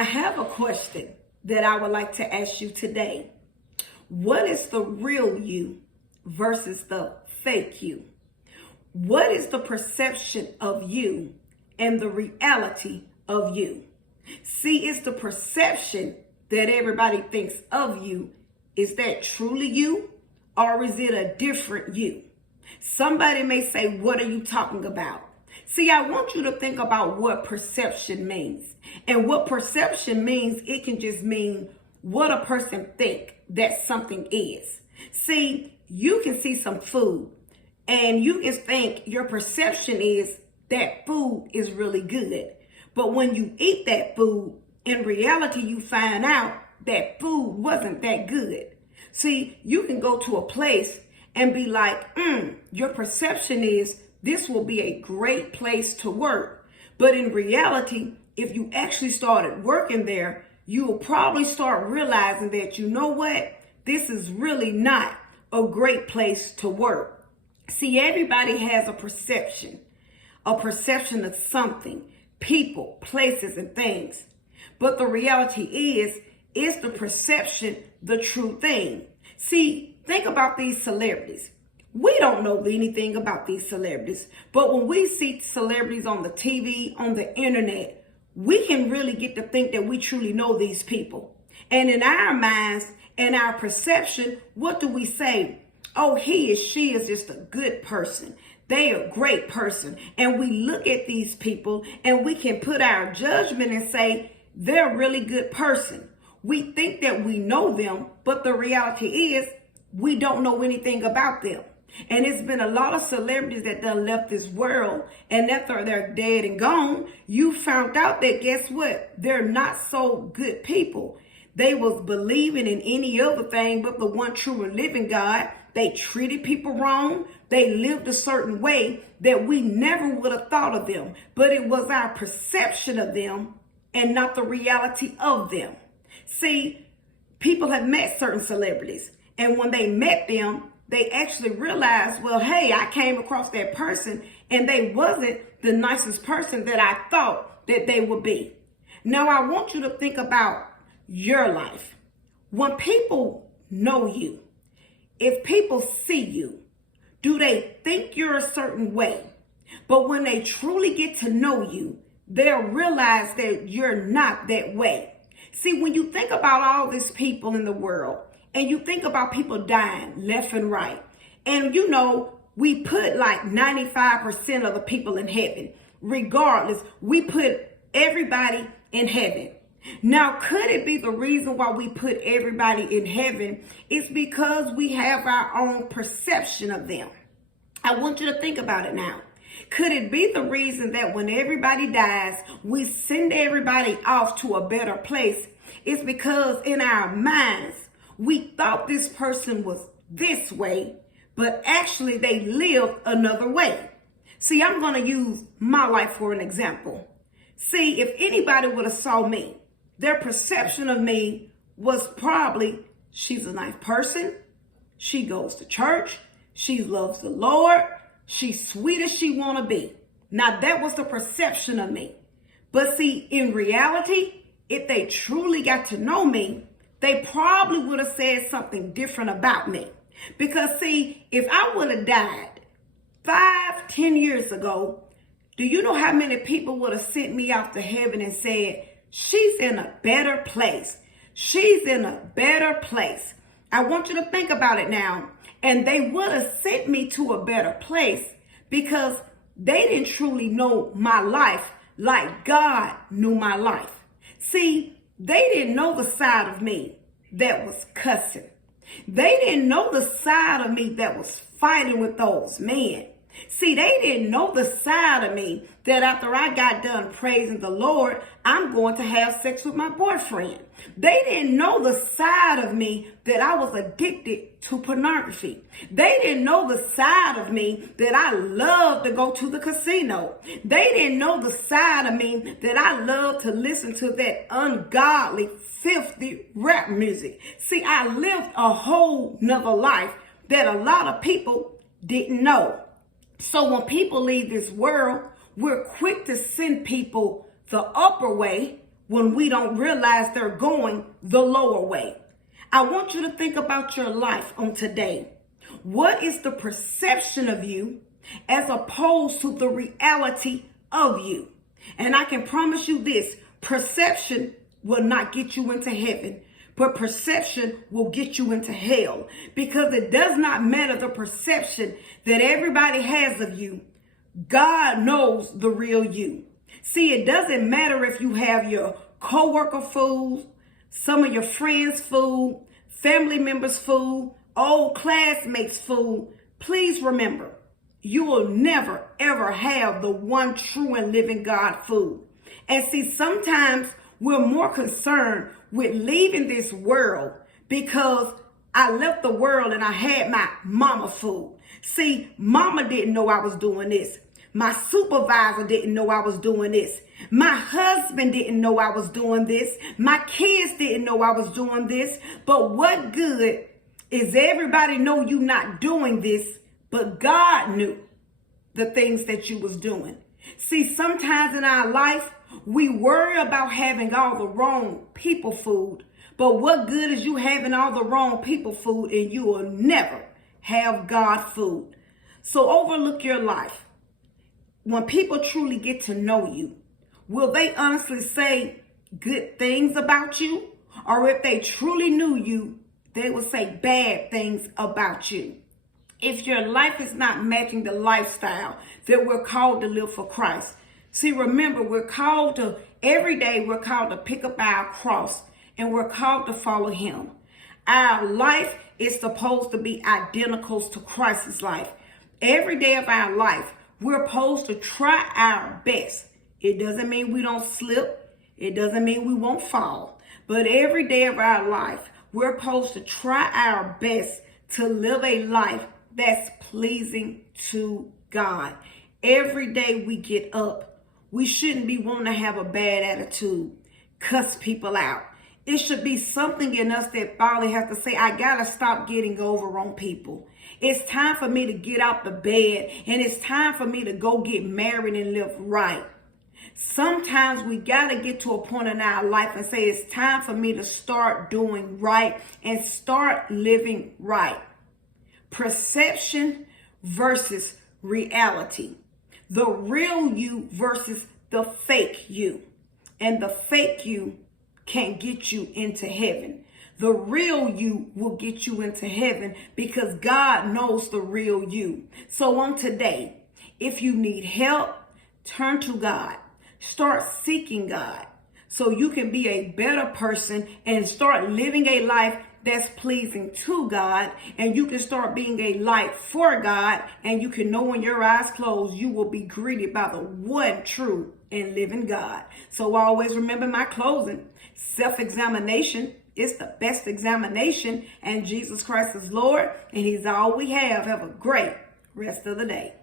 I have a question that I would like to ask you today. What is the real you versus the fake you? What is the perception of you and the reality of you? See, it's the perception that everybody thinks of you. Is that truly you, or is it a different you? Somebody may say, what are you talking about? See, I want you to think about what perception means. And what perception means, it can just mean what a person think that something is. See, you can see some food and you can think your perception is that food is really good. But when you eat that food, in reality, you find out that food wasn't that good. See, you can go to a place and be like, your perception is this will be a great place to work. But in reality, if you actually started working there, you will probably start realizing that, you know what, this is really not a great place to work. See, everybody has a perception of something, people, places, and things. But the reality is the perception the true thing? See, think about these celebrities. We don't know anything about these celebrities, but when we see celebrities on the TV, on the internet, we can really get to think that we truly know these people. And in our minds and our perception, what do we say? Oh, she is just a good person. They are a great person. And we look at these people and we can put our judgment and say, they're a really good person. We think that we know them, but the reality is we don't know anything about them. And it's been a lot of celebrities that done left this world, and after they're dead and gone, you found out that, guess what? They're not so good people. They was believing in any other thing but the one true and living God. They treated people wrong. They lived a certain way that we never would have thought of them. But it was our perception of them and not the reality of them. See, people have met certain celebrities, and when they met them, they actually realized, well, hey, I came across that person and they wasn't the nicest person that I thought that they would be. Now, I want you to think about your life. When people know you, if people see you, do they think you're a certain way? But when they truly get to know you, they'll realize that you're not that way. See, when you think about all these people in the world, and you think about people dying left and right, and you know, we put like 95% of the people in heaven. Regardless, we put everybody in heaven. Now, could it be the reason why we put everybody in heaven is because we have our own perception of them? I want you to think about it now. Could it be the reason that when everybody dies, we send everybody off to a better place? It's because in our minds, we thought this person was this way, but actually they lived another way. See, I'm going to use my life for an example. See, if anybody would have saw me, their perception of me was probably, she's a nice person. She goes to church. She loves the Lord. She's sweet as she want to be. Now, that was the perception of me. But see, in reality, if they truly got to know me, they probably would have said something different about me. Because see, if I would have died 5-10 years ago, do you know how many people would have sent me out to heaven and said, she's in a better place. She's in a better place. I want you to think about it now. And they would have sent me to a better place because they didn't truly know my life like God knew my life. See, they didn't know the side of me that was cussing. They didn't know the side of me that was fighting with those men. See, they didn't know the side of me that after I got done praising the Lord, I'm going to have sex with my boyfriend. They didn't know the side of me that I was addicted to pornography. They didn't know the side of me that I love to go to the casino. They didn't know the side of me that I love to listen to that ungodly, filthy rap music. See, I lived a whole nother life that a lot of people didn't know. So when people leave this world, we're quick to send people the upper way when we don't realize they're going the lower way. I want you to think about your life on today. What is the perception of you as opposed to the reality of you? And I can promise you this, perception will not get you into heaven, but perception will get you into hell, because it does not matter the perception that everybody has of you. God knows the real you. See, it doesn't matter if you have your coworker food, some of your friends' food, family members' food, old classmates' food. Please remember, you will never, ever have the one true and living God food. And see, sometimes we're more concerned with leaving this world because I left the world and I had my mama food. See, mama didn't know I was doing this. My supervisor didn't know I was doing this. My husband didn't know I was doing this. My kids didn't know I was doing this. But what good is everybody know you not doing this, but God knew the things that you was doing? See, sometimes in our life, we worry about having all the wrong people food. But what good is you having all the wrong people food and you will never have God food? So overlook your life. When people truly get to know you, will they honestly say good things about you? Or if they truly knew you, they will say bad things about you. If your life is not matching the lifestyle that we're called to live for Christ. See, remember, we're called to, every day we're called to pick up our cross and we're called to follow him. Our life is supposed to be identical to Christ's life. Every day of our life, we're supposed to try our best. It doesn't mean we don't slip. It doesn't mean we won't fall. But every day of our life, we're supposed to try our best to live a life that's pleasing to God. Every day we get up, we shouldn't be wanting to have a bad attitude, cuss people out. It should be something in us that finally has to say, I gotta stop getting over on people. It's time for me to get out the bed, and it's time for me to go get married and live right. Sometimes we gotta get to a point in our life and say, it's time for me to start doing right and start living right. Perception versus reality. The real you versus the fake you. And the fake you can't get you into heaven. The real you will get you into heaven because God knows the real you. So on today, if you need help, turn to God. Start seeking God so you can be a better person and start living a life that's pleasing to God, and you can start being a light for God, and you can know when your eyes close, you will be greeted by the one true and living God. So always remember my closing. Self-examination is the best examination, and Jesus Christ is Lord, and he's all we have. Have a great rest of the day.